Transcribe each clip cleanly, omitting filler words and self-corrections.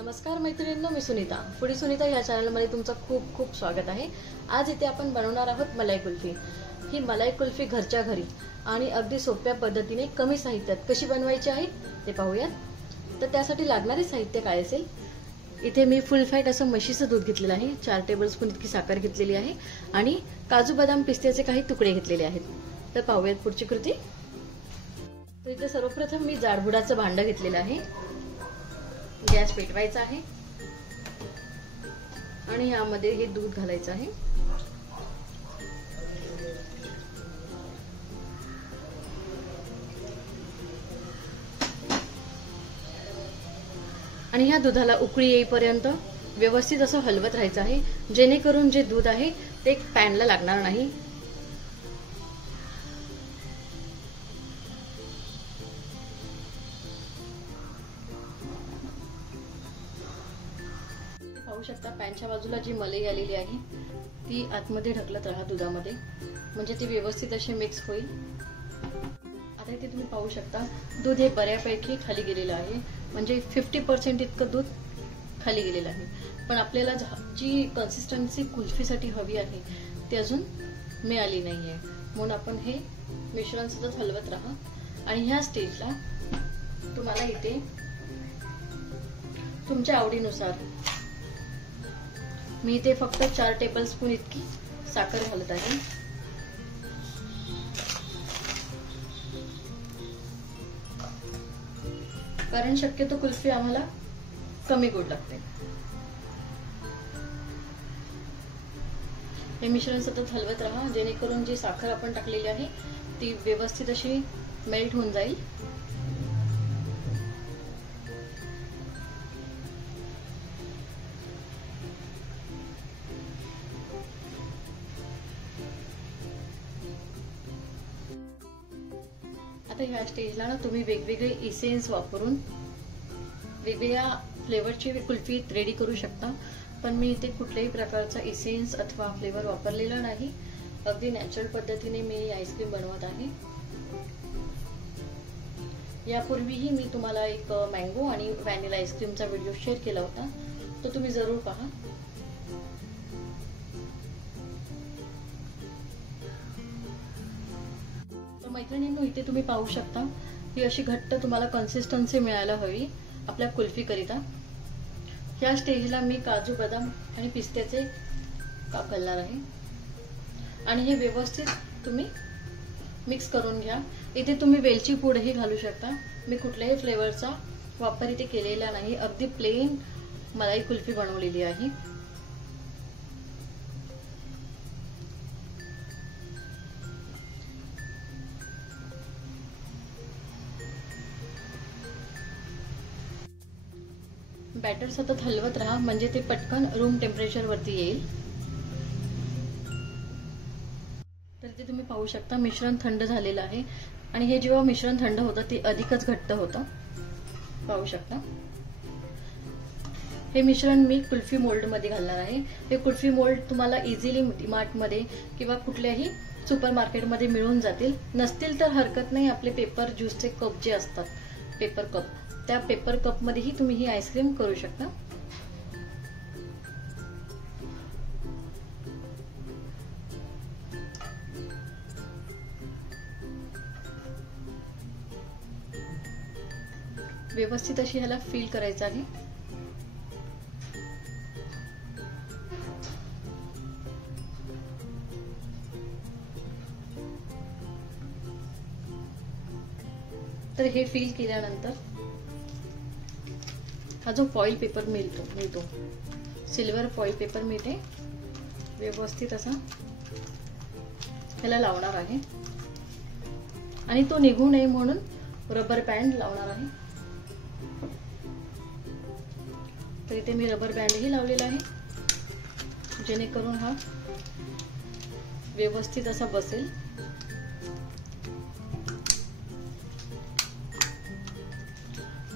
नमस्कार मैत्रिणींनो, मी सुनीता. फूडी सुनीता या चॅनलमध्ये तुमचं खूप खूप स्वागत आहे. आज इथे आपण बनवणार आहोत मलाई कुल्फी. ही मलाई कुल्फी घरच्या घरी आणि अगदी सोप्या पद्धतीने कमी साहित्यात कशी बनवायची आहे ते पाहूयात. तर त्यासाठी लागणारे साहित्य काय असेल. इथे मी फुल फॅट असं म्हशीचं दूध घेतलेलं आहे. 4 टेबलस्पून इतकी साखर घेतलेली आहे आणि काजू बदाम पिस्त्याचे काही तुकडे घेतलेले आहेत. तर पाहूयात पुढची कृती. तर इथे सर्वप्रथम मी जाडबुडाचं भांडं घेतलेलं आहे. गॅस पेटवायचा आहे आणि यामध्ये हे दूध घालायचं आहे. आणि ह्या दुधाला उकळी येईपर्यंत व्यवस्थित असं हलवत राहायचं आहे, जेणेकरून जे दूध आहे ते पॅनला लागणार नाही. पाहू शकता पॅनच्या बाजूला जी मलाई आलेली आहे ती आतमध्ये ढकलत राहा दुधामध्ये, म्हणजे ती व्यवस्थित अशी मिक्स होईल. आता इथे तुम्ही पाहू शकता दूध हे बऱ्यापैकी खाली गेलेलं आहे, म्हणजे 50% इतकं दूध खाली गेलेलं आहे. पण आपल्याला जी कन्सिस्टन्सी कुल्फीसाठी हवी आहे ती अजून मिळाली नाहीये, म्हणून आपण हे मिश्रण सतत हलवत राहा. आणि ह्या स्टेजला तुम्हाला इथे तुमच्या आवडीनुसार मी इथे फक्त 4 टेबलस्पून इतकी साखर घालत आहे. कारण शक्यतो कुल्फी आम्हाला कमी गोड लागते. हे मिश्रण सतत हलवत राहा, जेणेकरून जी साखर आपण टाकलेली आहे ती व्यवस्थित अशी मेल्ट होऊन जाईल. आता ह्या स्टेजला ना तुम्ही वेगवेगळे इसेन्स वापरून वेगवेगळ्या फ्लेवरची कुल्फी रेडी करू शकता. पण मी इथे कुठल्याही प्रकारचा इसेन्स अथवा फ्लेवर वापरलेला नाही. अगदी नॅचरल पद्धतीने मी आईस्क्रीम बनवत आहे. यापूर्वीही मी तुम्हाला एक मँगो आणि व्हॅनिला आईस्क्रीमचा व्हिडिओ शेअर केला होता, तो तुम्ही जरूर पहा. मैत्रिणींनो, इथे तुम्ही पाहू शकता ही अशी घट्ट तुम्हाला कन्सिस्टन्सी मिळायला हवी आपल्या कुल्फी करिता. या स्टेजला मी काजू बदाम आणि पिस्त्याचे काप घालणार आहे आणि हे व्यवस्थित तुम्ही मिक्स करून घ्या. इथे तुम्ही वेलची पूडही घालू शकता. मी कुठल्याही फ्लेवरचा वापर इथे केलेला नाही. अगदी प्लेन मलाई कुल्फी बनवलेली आहे. बॅटर सतत हलवत राहा, म्हणजे ते पटकन रूम टेम्परेचर वरती येईल. तर ते तुम्ही पाहू शकता मिश्रण थंड झालेलं आहे आणि हे जेव्हा मिश्रण थंड होतं ते अधिकच घट्ट होतं. पाहू शकता हे मिश्रण मी कुल्फी मोल्ड मध्ये घालणार आहे. हे कुल्फी मोल्ड तुम्हाला इझिली डीमार्ट मध्ये किंवा कुठल्याही सुपर मार्केटमध्ये मिळून जातील. नसतील तर हरकत नाही, आपले पेपर ज्यूसचे कप जे असतात, पेपर कप, त्या पेपर कप मध्येही तुम्ही ही आईस्क्रीम करू शकता. व्यवस्थित अशी ह्याला फील करायचं आहे. तर हे फील केल्यानंतर हा जो फॉइल पेपर मिळतो सिल्वर फॉइल पेपर मिळते, व्यवस्थित असा ह्याला लावणार आहे आणि तो निघू नये म्हणून रबर बँड लावणार आहे. तर इथे मी रबर बँडही लावलेला आहे, जेणेकरून हा व्यवस्थित असा बसेल.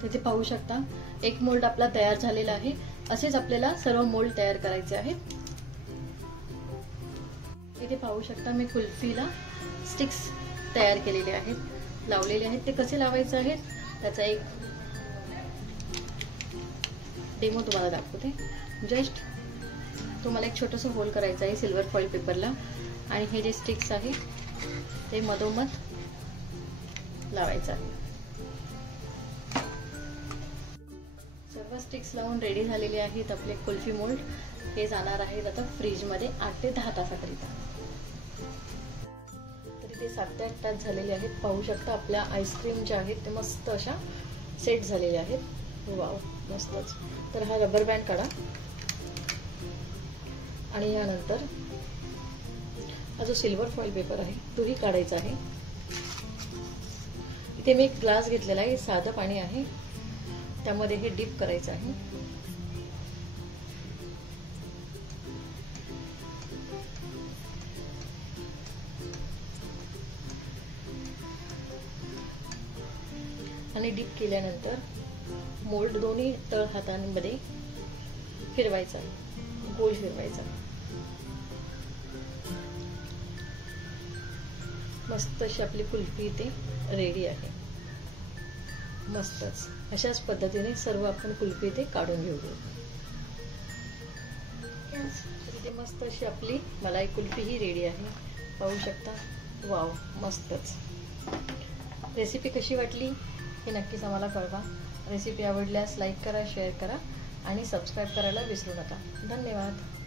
इथे पाहू शकता एक मोल्ड आपला तयार झालेला आहे. असेच आपल्याला सर्व मोल्ड तयार करायचे आहेत. इथे पाहू शकता मी कुल्फीला स्टिक्स तयार केलेले आहेत, लावलेले आहेत. ते कसे लावायचे आहेत त्याचा एक डेमो तुम्हाला दाखवते. जस्ट तुम्हाला एक छोटंसं होल करायचं आहे सिल्वर फॉइल पेपरला आणि हे जे स्टिक्स आहे ते मधोमध लावायचं आहे. सर्व स्टिक्स लावून रेडी झालेले आहेत आपले कुल्फी मोल्ड. हे जाणार आहेत आता फ्रीजमध्ये 8 ते 10 तासाकरिता. तरी ते 7 ते 8 तास झालेले आहेत. पाहू शकता आपल्या आईस्क्रीम ज्या आहेत ते मस्त अशा सेट झालेल्या आहेत. वाव, मस्तच. तर हा रबर बँड काढा आणि यानंतर हा जो सिल्वर फॉइल पेपर आहे तोही काढायचा आहे. इथे मी एक ग्लास घेतलेला आहे, साधं पाणी आहे, त्यामध्ये हे डीप करायचं आहे. आणि डीप केल्यानंतर मोल्ड दोन्ही तळ हातांमध्ये फिरवायचा, गोल फिरवायचा. मस्त अशी आपली कुल्फी इथे रेडी आहे. मस्तच. अशाच पद्धतीने सर्व आपण कुल्फी इथे काढून घेऊया. इथे मस्त अशी आपली मलाई कुल्फी ही रेडी आहे. पाहू शकता. वाव, मस्तच. रेसिपी कशी वाटली हे नक्कीच आम्हाला कळवा. रेसिपी आवडल्यास लाईक करा, शेअर करा आणि सबस्क्राईब करायला विसरू नका. धन्यवाद.